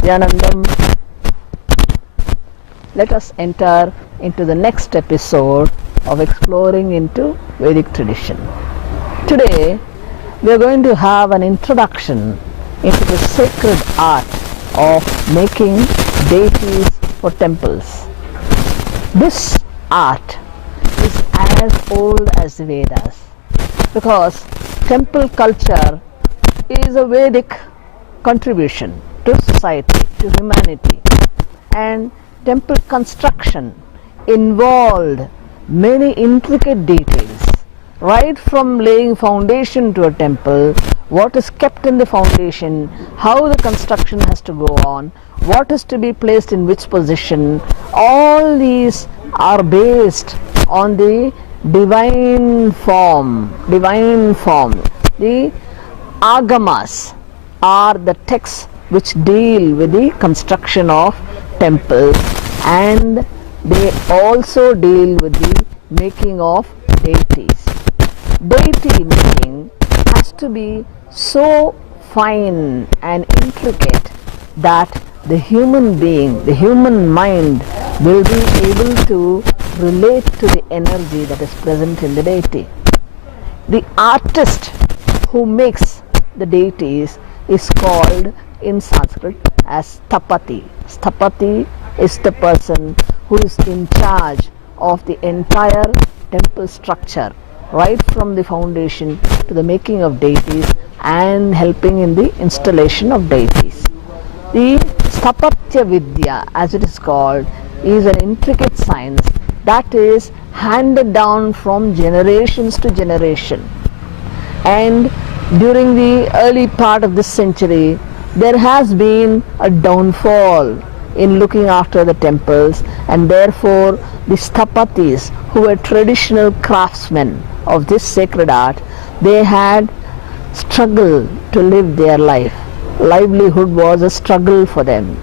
Nityanandam. Let us enter into the next episode of exploring into Vedic tradition. Today we are going to have an introduction into the sacred art of making deities for temples. This art is as old as the Vedas, because temple culture is a Vedic contribution to society, to humanity, and temple construction involved many intricate details, right from laying foundation to a temple, what is kept in the foundation, how the construction has to go on, what is to be placed in which position. All these are based on the divine form. The agamas are the texts which deal with the construction of temples, and they also deal with the making of deities. Deity making has to be so fine and intricate that the human being, the human mind will be able to relate to the energy that is present in the deity. The artist who makes the deities is called in Sanskrit as Sthapati. Sthapati is the person who is in charge of the entire temple structure, right from the foundation to the making of deities and helping in the installation of deities. The Sthapatya Vidya, as it is called, is an intricate science that is handed down from generations to generation. And during the early part of this century, there has been a downfall in looking after the temples, and therefore the Sthapatis, who were traditional craftsmen of this sacred art, they had struggled to live their life. Livelihood was a struggle for them.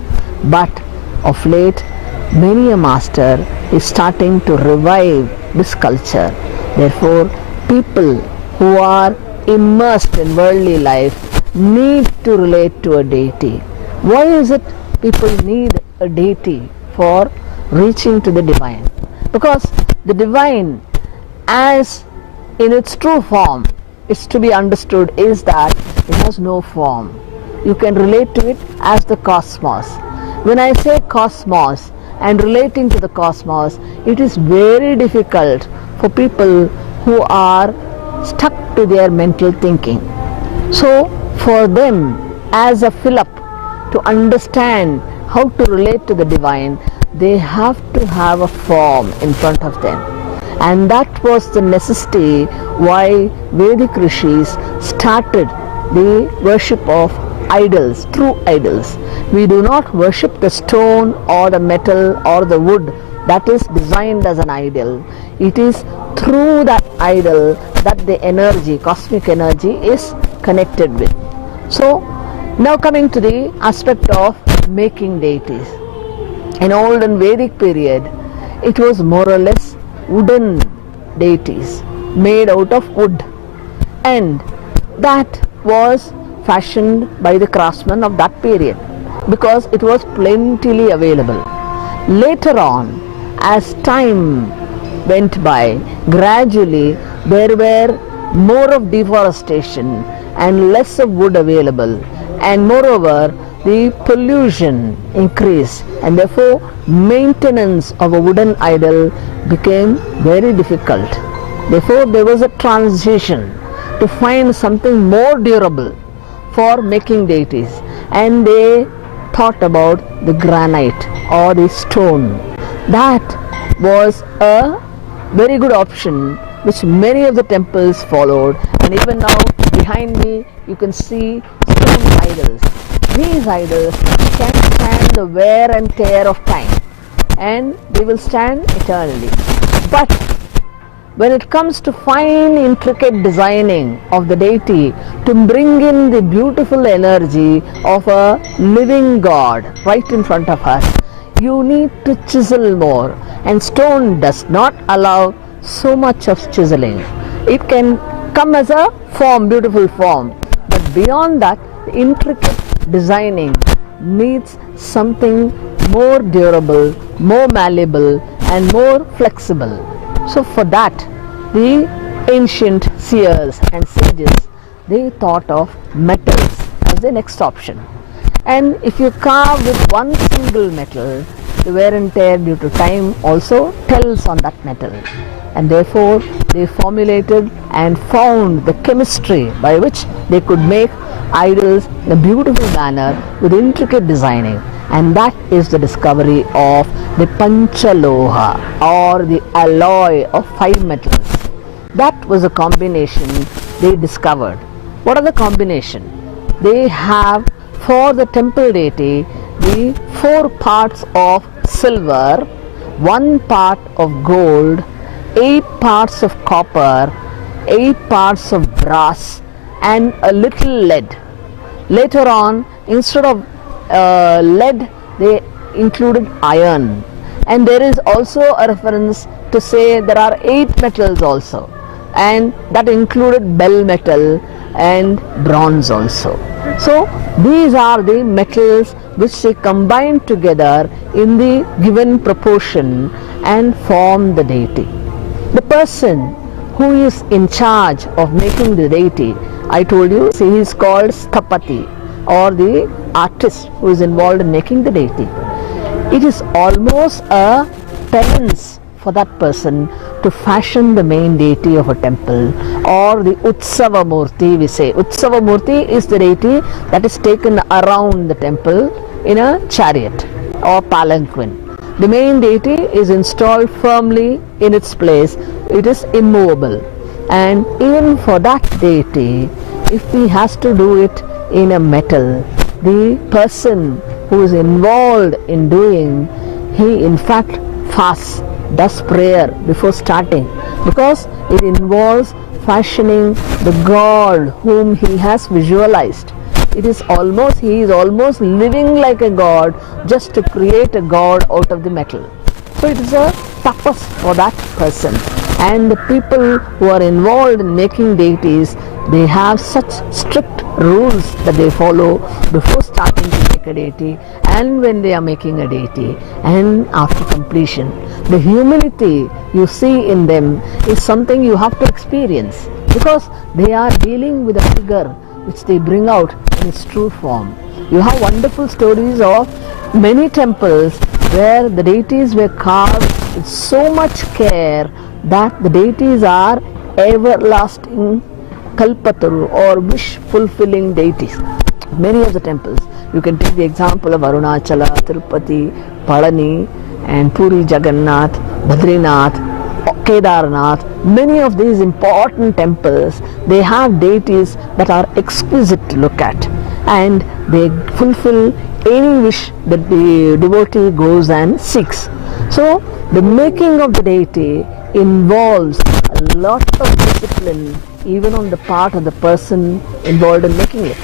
But of late, many a master is starting to revive this culture. Therefore, people who are immersed in worldly life need to relate to a deity. Why is it people need a deity for reaching to the divine? Because the divine, as in its true form, is to be understood is that it has no form. You can relate to it as the cosmos. When I say cosmos and relating to the cosmos, it is very difficult for people who are stuck to their mental thinking. So for them, as a fill-up to understand how to relate to the divine, they have to have a form in front of them. And that was the necessity why Vedic rishis started the worship of idols, true idols. We do not worship the stone or the metal or the wood that is designed as an idol. It is through that idol that the energy, cosmic energy, is connected with. So now coming to the aspect of making deities. In olden Vedic period, it was more or less wooden deities made out of wood, and that was fashioned by the craftsmen of that period because it was plentifully available. Later on, as time went by, gradually there were more of deforestation and less of wood available, and moreover the pollution increased, and therefore maintenance of a wooden idol became very difficult. Therefore there was a transition to find something more durable for making deities, and they thought about the granite or the stone. That was a very good option which many of the temples followed, and even now behind me you can see stone idols. These idols can stand the wear and tear of time, and they will stand eternally. But when it comes to fine intricate designing of the deity to bring in the beautiful energy of a living God right in front of us, you need to chisel more, and stone does not allow so much of chiseling. It can come as a form, beautiful form, but beyond that, the intricate designing needs something more durable, more malleable, and more flexible. So for that, the ancient seers and sages, they thought of metals as the next option. And if you carve with one single metal, the wear and tear due to time also tells on that metal. And therefore they formulated and found the chemistry by which they could make idols in a beautiful manner with intricate designing. And that is the discovery of the Panchaloha, or the alloy of 5 metals. That was a combination they discovered. What are the combination? They have for the temple deity the 4 parts of silver, 1 part of gold, 8 parts of copper, 8 parts of brass, and a little lead. Later on, instead of lead, they included iron. And there is also a reference to say there are 8 metals also, and that included bell metal and bronze also. So these are the metals which they combine together in the given proportion and form the deity. The person who is in charge of making the deity, I told you, he is called Sthapati, or the artist who is involved in making the deity. It is almost a penance for that person to fashion the main deity of a temple, or the Utsava Murti, we say. Utsava Murti is the deity that is taken around the temple in a chariot or palanquin. The main deity is installed firmly in its place. It is immovable. And even for that deity, if he has to do it in a metal, the person who is involved in doing, he in fact fasts, does prayer before starting, because it involves fashioning the God whom he has visualized. He is almost living like a god just to create a god out of the metal. So it is a tapas for that person. And the people who are involved in making deities, they have such strict rules that they follow before starting to make a deity, and when they are making a deity, and after completion. The humility you see in them is something you have to experience, because they are dealing with a figure which they bring out in its true form. You have wonderful stories of many temples where the deities were carved with so much care that the deities are everlasting kalpataru, or wish fulfilling deities. Many of the temples, you can take the example of Arunachala, Tirupati, Palani, and Puri Jagannath, Badrinath, Kedarnath. Many of these important temples, they have deities that are exquisite to look at, and they fulfill any wish that the devotee goes and seeks. So the making of the deity involves a lot of discipline, even on the part of the person involved in making it.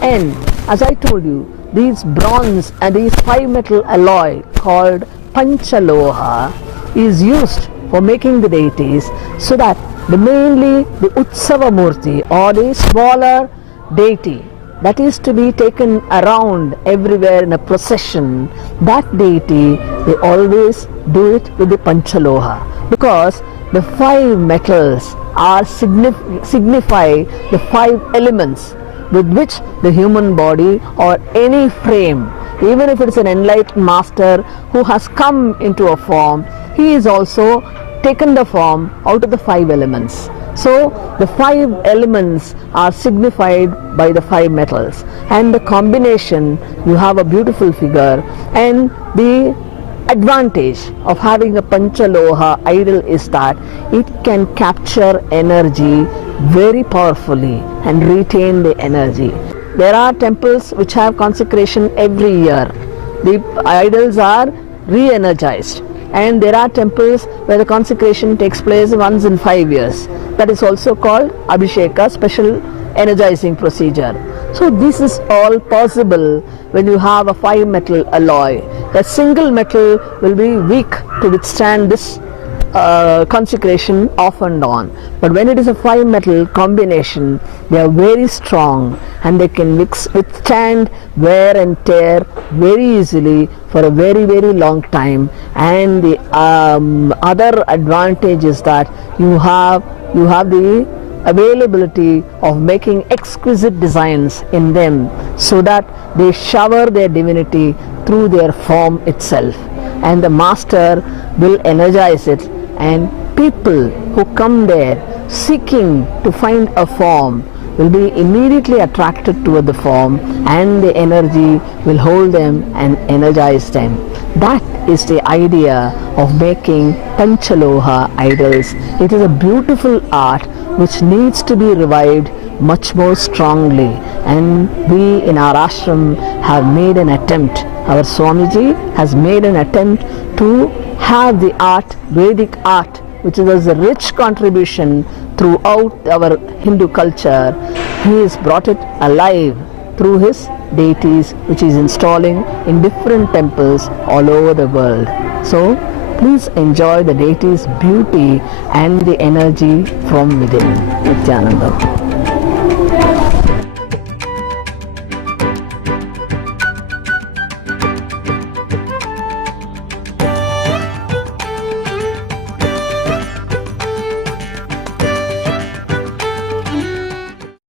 And as I told you, these bronze and these 5 metal alloy called Panchaloha is used for making the deities, so that mainly the Utsava Murti, or the smaller deity that is to be taken around everywhere in a procession, that deity, they always do it with the Panchaloha, because the 5 metals are signify the 5 elements with which the human body or any frame, even if it is an enlightened master who has come into a form, he is also taken the form out of the 5 elements. So the 5 elements are signified by the 5 metals, and the combination, you have a beautiful figure. And the advantage of having a Panchaloha idol is that it can capture energy very powerfully and retain the energy. There are temples which have consecration every year. The idols are re-energized. And there are temples where the consecration takes place once in 5 years. That is also called Abhisheka, special energizing procedure. So this is all possible when you have a 5 metal alloy. A single metal will be weak to withstand this consecration off and on. But when it is a 5 metal combination, they are very strong and they can withstand wear and tear very easily for a very long time. And the other advantage is that you have the availability of making exquisite designs in them, so that they shower their divinity through their form itself, and the master will energize it, and people who come there seeking to find a form will be immediately attracted toward the form, and the energy will hold them and energize them. That is the idea of making Panchaloha idols. It is a beautiful art which needs to be revived much more strongly, and we in our ashram have made an attempt. Our Swamiji has made an attempt to have the art, Vedic art, which is a rich contribution throughout our Hindu culture. He has brought it alive through his deities, which he is installing in different temples all over the world. So please enjoy the deities' beauty and the energy from within. Nityananda.